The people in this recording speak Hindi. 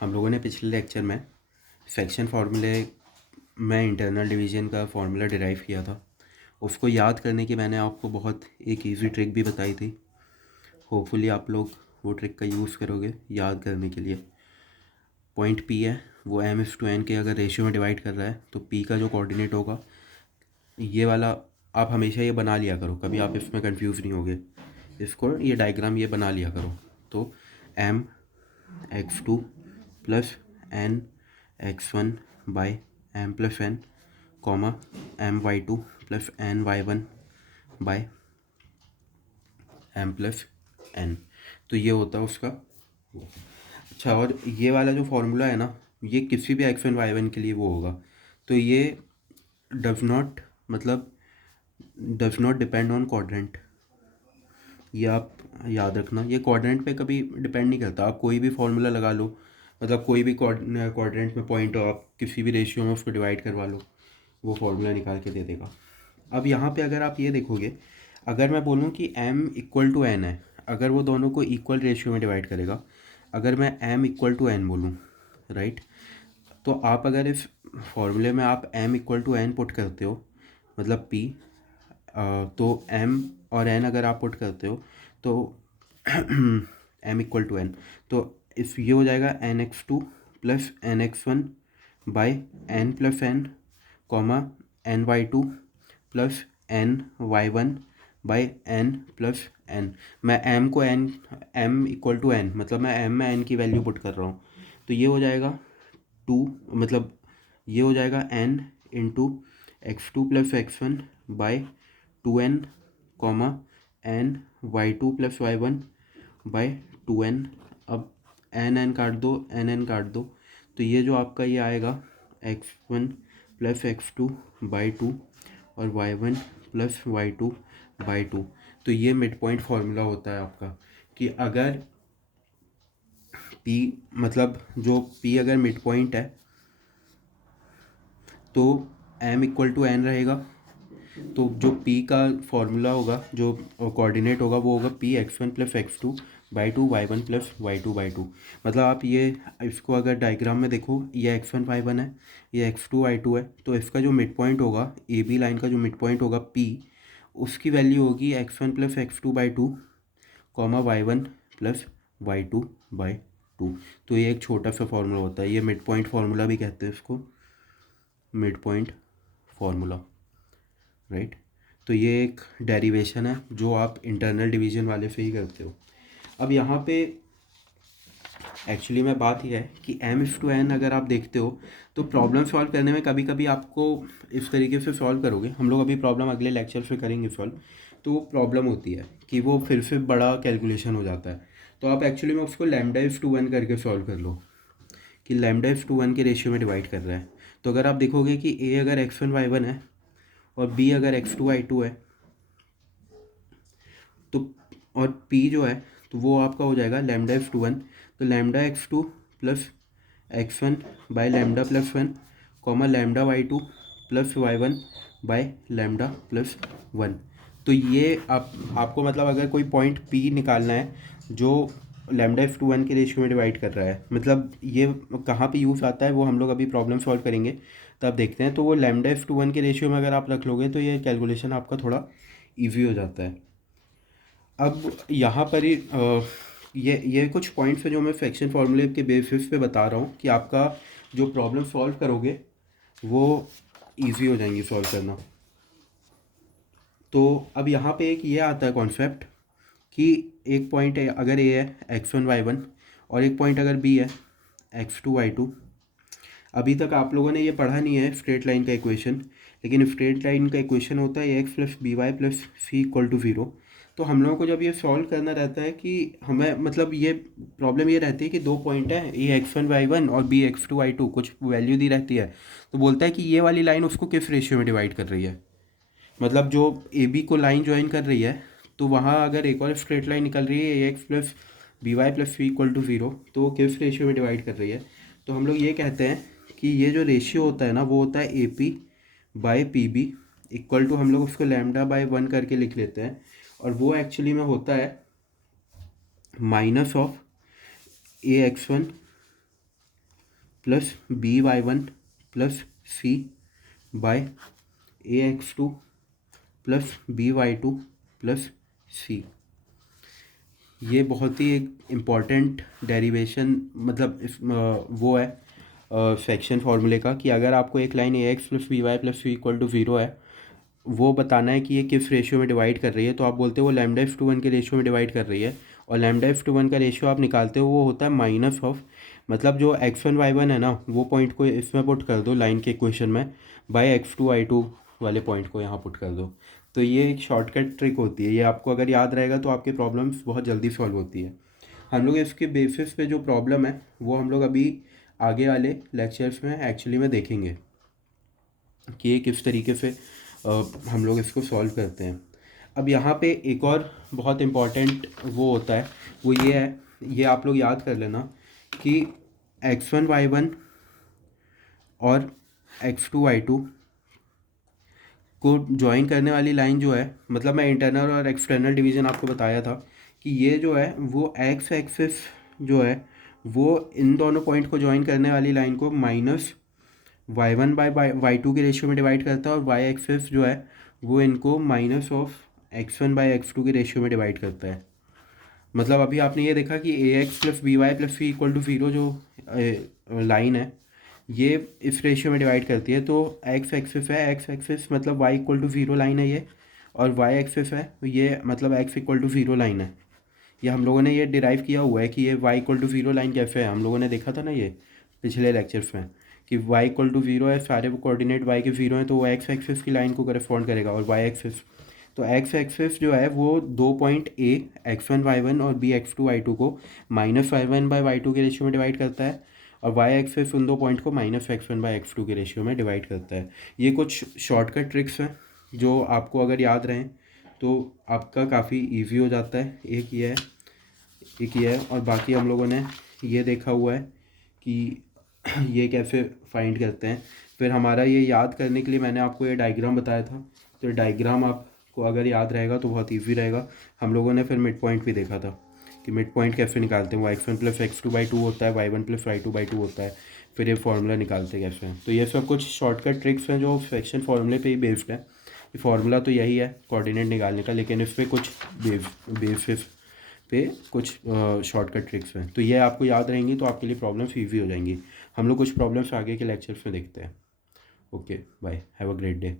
हम लोगों ने पिछले लेक्चर में फ्रैक्शन फार्मूले में इंटरनल डिवीजन का फार्मूला डिराइव किया था। उसको याद करने की मैंने आपको बहुत एक इजी ट्रिक भी बताई थी। होपफुली आप लोग वो ट्रिक का यूज़ करोगे याद करने के लिए। पॉइंट पी है वो m/n के अगर रेशियो में डिवाइड कर रहा है तो p का जो कोऑर्डिनेट होगा ये वाला, आप हमेशा ये बना लिया करो, कभी आप इसमें कंफ्यूज नहीं होगे। इसको ये डायग्राम ये बना लिया करो। तो m(x2) plus n(x1) by m+n comma m(y2) plus n(y1) by m+n, तो ये होता है उसका। अच्छा, और ये वाला जो फॉर्मूला है ना, ये किसी भी x1 y1 के लिए वो होगा। तो ये does not depend on quadrant, ये आप याद रखना। ये क्वाड्रेंट पे कभी डिपेंड नहीं करता। आप कोई भी फार्मूला लगा लो, मतलब कोई भी क्वाड्रेंट में पॉइंट हो, आप किसी भी रेशियो में उसको डिवाइड करवा लो, वो फार्मूला निकाल के दे देगा। अब यहाँ पे अगर आप ये देखोगे, अगर मैं बोलूँ कि m=n है, अगर वो दोनों को इक्वल रेशियो में डिवाइड करेगा, अगर मैं m=n बोलूँ, राइट, तो आप अगर इस फॉर्मूले में आप m=n पुट करते हो, मतलब p, तो m और n अगर आप पुट करते हो तो m=n, तो इस ये हो जाएगा nx2 plus nx1 by n+n comma ny2 plus ny1 by n+n। मैं m को m=n, मतलब मैं m में n की वैल्यू पुट कर रहा हूँ, तो ये हो जाएगा 2, मतलब ये हो जाएगा n into x2 plus x1 by 2n comma ny2 plus y1 by 2n। अब n काट दो, n काट दो, तो ये जो आपका ये आएगा x1 प्लस x2 बाई 2 और y1 प्लस y2 बाई 2। तो ये मिड पॉइंट फार्मूला होता है आपका, कि अगर p, मतलब जो p अगर मिड पॉइंट है तो m=n रहेगा। तो जो p का फॉर्मूला होगा, जो कोऑर्डिनेट होगा, वो होगा p(x1 + x2) by 2 y1 + y2 by 2। मतलब आप ये इसको अगर डायग्राम में देखो, ये x1 y1 है, ये x2 y2 है, तो इसका जो मिड पॉइंट होगा, ए बी लाइन का जो मिड पॉइंट होगा p, उसकी वैल्यू होगी x1 + x2 by 2 comma y1 + y2 by 2। तो ये एक छोटा सा फार्मूला होता है, ये मिड पॉइंट फार्मूला भी कहते हैं इसको, मिड पॉइंट फार्मूला, राइट। तो ये एक डेरिवेशन है जो आप इंटरनल डिवीजन वाले से ही करते हो। अब यहाँ पे एक्चुअली में बात यह है कि m/n अगर आप देखते हो तो प्रॉब्लम सॉल्व करने में कभी कभी आपको इस तरीके से सॉल्व करोगे, हम लोग अभी प्रॉब्लम अगले लेक्चर से करेंगे सॉल्व, तो वो प्रॉब्लम होती है कि वो फिर से बड़ा कैलकुलेशन हो जाता है। तो आप एक्चुअली में उसको λ/1 करके सॉल्व कर लो, कि λ/1 के रेशियो में डिवाइड कर रहा है। तो अगर आप देखोगे कि a अगर x1 y1 है और b अगर x2 y2 है, तो और p जो है तो वो आपका हो जाएगा λ/1, तो λ(x2) plus x1 by λ+1 comma λ(y2) plus y1 by λ+1। तो ये आपको मतलब अगर कोई पॉइंट p निकालना है जो λ/1 के रेशियो में डिवाइड कर रहा है, मतलब ये कहाँ पे यूज़ आता है वो हम लोग अभी प्रॉब्लम सॉल्व करेंगे तब देखते हैं। तो वो λ/1 के रेशियो में अगर आप रख लोगे तो ये कैलकुलेशन आपका थोड़ा ईजी हो जाता है। अब यहाँ पर ही ये कुछ पॉइंट्स है जो मैं फ्रैक्शन फार्मूले के बेसिस पे बता रहा हूँ कि आपका जो प्रॉब्लम सॉल्व करोगे वो इजी हो जाएंगी सॉल्व करना। तो अब यहाँ पे एक ये आता है कॉन्सेप्ट कि एक पॉइंट है अगर ए है x1 y1 और एक पॉइंट अगर बी है x2 y2। अभी तक आप लोगों ने ये पढ़ा नहीं है स्ट्रेट लाइन का इक्वेशन, लेकिन स्ट्रेट लाइन का इक्वेशन होता है x + by + c = 0। तो हम लोगों को जब ये सॉल्व करना रहता है कि हमें मतलब ये प्रॉब्लम ये रहती है कि दो पॉइंट है, ए x1 y1 और बी x2 y2, कुछ वैल्यू दी रहती है। तो बोलता है कि ये वाली लाइन उसको किस रेशियो में डिवाइड कर रही है, मतलब जो ए बी को लाइन ज्वाइन कर रही है, तो वहाँ अगर एक और स्ट्रेट लाइन निकल रही है A X plus B Y plus C = 0, तो वो किस रेशियो में डिवाइड कर रही है। तो हम लोग ये कहते हैं कि ये जो रेशियो होता है ना, वो होता है A P by P B equal to, हम लोग उसको λ/1 करके लिख लेते हैं, और वो एक्चुअली में होता है minus of A x1 plus B Y one plus C by A X two plus B Y two plus C. ये बहुत ही एक इम्पॉर्टेंट डेरिवेशन मतलब वो है सेक्शन फार्मूले का कि अगर आपको एक line A X plus B Y plus C equal to zero है, वो बताना है कि ये किस रेशियो में डिवाइड कर रही है, तो आप बोलते हो वो लैम्डा एफ टू वन के रेशियो में डिवाइड कर रही है। और लैम्डा एफ टू वन का रेशियो आप निकालते हो वो होता है माइनस ऑफ, मतलब जो एक्स वन वाई वन है ना, वो पॉइंट को इसमें पुट कर दो लाइन के इक्वेशन में, by X two Y two वाले पॉइंट को यहाँ पुट कर दो। तो ये एक शॉर्टकट ट्रिक होती है, ये आपको अगर याद रहेगा तो आपकी प्रॉब्लम्स बहुत जल्दी सॉल्व होती है। हम लोग इसके बेसिस पे जो प्रॉब्लम है वो हम लोग अभी आगे वाले लेक्चर्स में एक्चुअली में देखेंगे कि ये किस तरीके से हम लोग इसको सॉल्व करते हैं। अब यहाँ पे एक और बहुत इम्पॉर्टेंट वो होता है, वो ये है, ये आप लोग याद कर लेना कि एक्स वन वाई वन और एक्स टू वाई टू को ज्वाइन करने वाली लाइन जो है, मतलब मैं इंटरनल और एक्सटर्नल डिवीज़न आपको बताया था कि ये जो है वो एक्स एक्सिस जो है वो इन दोनों पॉइंट को ज्वाइन करने वाली लाइन को minus Y one by Y two के रेशियो में डिवाइड करता है, और वाई एक्सिस जो है वो इनको minus of X one by X two के रेशियो में डिवाइड करता है। मतलब अभी आपने ये देखा कि A X plus B Y plus C equal to zero जो लाइन है ये इस रेशियो में डिवाइड करती है। तो एक्स एक्सिस है, एक्स एक्सिस मतलब Y equal to zero line है ये, और वाई एक्सिस है ये मतलब X equal to zero line है। ये हम लोगों ने ये डिराइव किया हुआ है कि ये Y equal to zero line कैसे है, हम लोगों ने देखा था ना ये पिछले लेक्चर्स में कि वाई इक्वल टू ज़ीरो है, सारे कोऑर्डिनेट वाई के ज़ीरो हैं, तो वो एक्स एक्सिस की लाइन को करस्पॉन्ड करेगा। और वाई एक्सिस, तो एक्स एक्सिस जो है वो दो point A X one Y one और B X two Y two को minus Y one by Y two के रेशियो में डिवाइड करता है, और वाई एक्सिस उन दो पॉइंट को minus X one by X two के रेशियो में डिवाइड करता है। ये कुछ शॉर्टकट ट्रिक्स हैं जो आपको अगर याद रहें तो आपका काफ़ी ईजी हो जाता है। एक ये है, एक ये है, और बाकी हम लोगों ने ये देखा हुआ है कि ये कैसे फाइंड करते हैं। फिर हमारा ये याद करने के लिए मैंने आपको ये डायग्राम बताया था, तो डायग्राम आपको अगर याद रहेगा तो बहुत ईजी रहेगा। हम लोगों ने फिर मिड पॉइंट भी देखा था कि मिड पॉइंट कैसे निकालते हैं, Y X one plus X two by two होता है, Y one plus Y two by two होता है, फिर ये फार्मूला निकालते कैसे हैं। तो ये सब कुछ शॉर्टकट ट्रिक्स हैं जो सेक्शन फार्मूले पे ही बेस्ड है। ये फार्मूला तो यही है कोऑर्डिनेट निकालने का, लेकिन इस पर कुछ बेसिस पे कुछ शॉर्टकट ट्रिक्स हैं, तो ये आपको याद रहेंगी तो आपके लिए प्रॉब्लम्स ईजी हो जाएंगी। हम लोग कुछ प्रॉब्लम्स आगे के लेक्चर्स में देखते हैं। Okay bye, have a great day.